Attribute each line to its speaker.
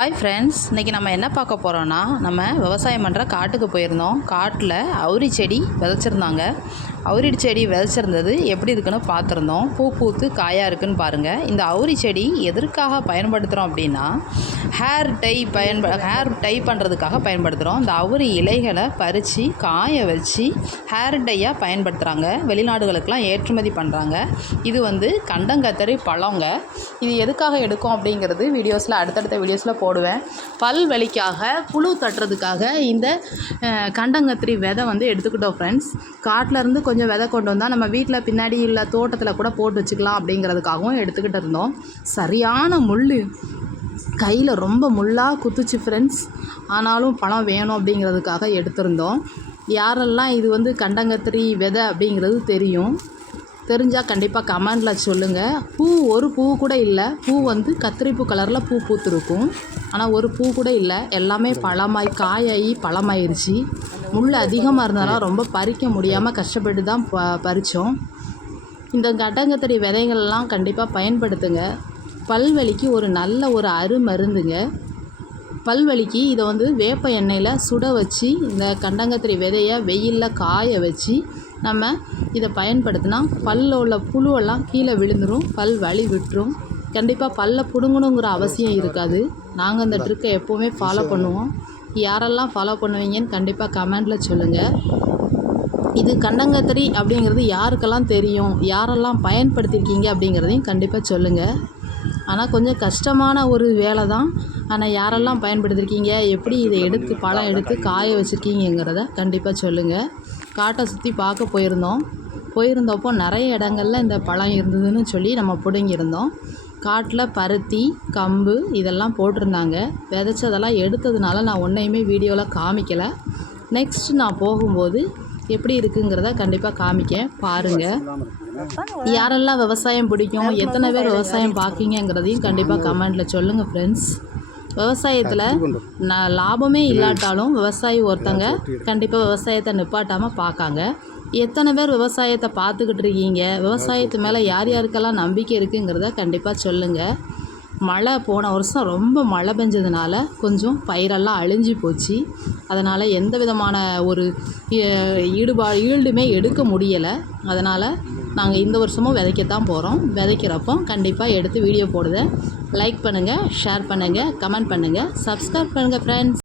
Speaker 1: Hi friends இன்றைக்கி நம்ம என்ன பார்க்க போகிறோன்னா நம்ம விவசாயம் பண்ணுற காட்டுக்கு போயிருந்தோம். காட்டில் அவுரி செடி விதைச்சிருந்தாங்க. அவுரி செடி விதைச்சிருந்தது. எப்படி இருக்குன்னு பார்த்துருந்தோம். பூ பூத்து காயாக இருக்குன்னு பாருங்கள் இந்த அவுரி செடி எதற்காக பயன்படுத்துகிறோம் அப்படின்னா ஹேர் டை பயன்ப ஹேர் டை பண்ணுறதுக்காக பயன்படுத்துகிறோம் இந்த அவுரி இலைகளை பறித்து காய வச்சு ஹேர் டையாக பயன்படுத்துகிறாங்க வெளிநாடுகளுக்கெல்லாம் ஏற்றுமதி பண்ணுறாங்க இது வந்து கண்டங்கத்தரி பழங்க. இது எதுக்காக எடுக்கும் அப்படிங்கிறது வீடியோஸில் அடுத்தடுத்த வீடியோஸில் போடுவேன். பல் வலிக்காக புழு தட்டுறதுக்காக இந்த கண்டங்கத்திரி விதை வந்து எடுத்துக்கிட்டோம் ஃப்ரெண்ட்ஸ் காட்டிலேருந்து கொஞ்சம் விதை கொண்டு வந்தால் நம்ம வீட்டில் பின்னாடி இல்லை தோட்டத்தில் கூட போட்டு வச்சுக்கலாம் அப்படிங்கிறதுக்காகவும் எடுத்துக்கிட்டு இருந்தோம். சரியான முள் கையில் ரொம்ப முள்ளாக குத்துச்சு ஃப்ரெண்ட்ஸ் ஆனாலும் பழம் வேணும் அப்படிங்கிறதுக்காக எடுத்திருந்தோம். யாரெல்லாம் இது வந்து கண்டங்கத்திரி விதை அப்படிங்கிறது தெரியும் தெரிஞ்சால் கண்டிப்பாக கமெண்டில் சொல்லுங்கள் பூ ஒரு பூ கூட இல்லை. பூ வந்து கத்திரிப்பூ கலரில் பூ பூத்துருக்கும். ஆனால் ஒரு பூ கூட இல்லை. எல்லாமே பழமாய் காயாகி பழமாயிருச்சு. முள் அதிகமாக இருந்தனால ரொம்ப பறிக்க முடியாமல் கஷ்டப்பட்டு தான் ப பறித்தோம் இந்த கண்டங்கத்திரி விதைகள்லாம் கண்டிப்பாக பயன்படுத்துங்க. பல்வலிக்கு ஒரு நல்ல ஒரு அருமருந்துங்க. பல்வலிக்கு இதை வந்து வேப்ப எண்ணெயில் சுட வச்சு இந்த கண்டங்கத்திரி விதையை வெயிலில் காய வச்சு நம்ம இதை பயன்படுத்தினா பல்லில் உள்ள புழுவெல்லாம் கீழே விழுந்துடும் பல் வலி விட்டுரும். கண்டிப்பாக பல்ல பிடுங்கணுங்கிற அவசியம் இருக்காது. நாங்கள் அந்த ட்ரிக்கை எப்போவுமே ஃபாலோ பண்ணுவோம். யாரெல்லாம் ஃபாலோ பண்ணுவீங்கன்னு கண்டிப்பாக கமெண்டில் சொல்லுங்கள் இது கண்டங்கத்திரி அப்படிங்கிறது யாருக்கெல்லாம் தெரியும்? யாரெல்லாம் பயன்படுத்தியிருக்கீங்க அப்படிங்கிறதையும் கண்டிப்பாக சொல்லுங்கள் ஆனால் கொஞ்சம் கஷ்டமான ஒரு வேலை தான். ஆனால் யாரெல்லாம் பயன்படுத்தியிருக்கீங்க எப்படி இதை எடுத்து பழம் எடுத்து காய வச்சுருக்கீங்கிறத கண்டிப்பாக சொல்லுங்கள் காட்டை சுற்றி பார்க்க போயிருந்தோம். போயிருந்தப்போ நிறைய இடங்கள்ல இந்த பழம் இருந்ததுன்னு சொல்லி நம்ம பிடுங்கியிருந்தோம். காட்டில் பருத்தி கம்பு இதெல்லாம் போட்டிருந்தாங்க. விதைச்சதெல்லாம் எடுத்ததுனால நான் ஒன்றையுமே வீடியோவில் காமிக்கலை. நெக்ஸ்ட் நான் போகும்போது எப்படி இருக்குங்கிறத கண்டிப்பாக காமிக்கேன். பாருங்கள் யாரெல்லாம் விவசாயம் பிடிக்கும் எத்தனை பேர் விவசாயம் பார்க்கீங்கங்கிறதையும் கண்டிப்பாக கமெண்டில் சொல்லுங்கள் ஃப்ரெண்ட்ஸ் விவசாயத்தில் நான் லாபமே இல்லாட்டாலும் விவசாயி ஒருத்தங்க கண்டிப்பாக விவசாயத்தை நிப்பாட்டாமல் பார்க்காங்க. எத்தனை பேர் விவசாயத்தை பார்த்துக்கிட்டு இருக்கீங்க? விவசாயத்து மேலே யார் யாருக்கெல்லாம் நம்பிக்கை இருக்குங்கிறத கண்டிப்பாக சொல்லுங்கள் மழை போன வருஷம் ரொம்ப மழை பெஞ்சதுனால கொஞ்சம் பயிரெல்லாம் அழிஞ்சு போச்சு. அதனால் எந்த விதமான ஒரு ஈடுபா ஈடுபாடு ஈல்டுமே எடுக்க முடியலை. அதனால் நாங்கள் இந்த வருஷமும் விதைக்கத்தான் போகிறோம் விதைக்கிறப்போ கண்டிப்பாக எடுத்து வீடியோ போடுதேன். லைக் பண்ணுங்கள் ஷேர் பண்ணுங்கள் கமெண்ட் பண்ணுங்கள் சப்ஸ்கிரைப் பண்ணுங்கள் ஃப்ரெண்ட்ஸ்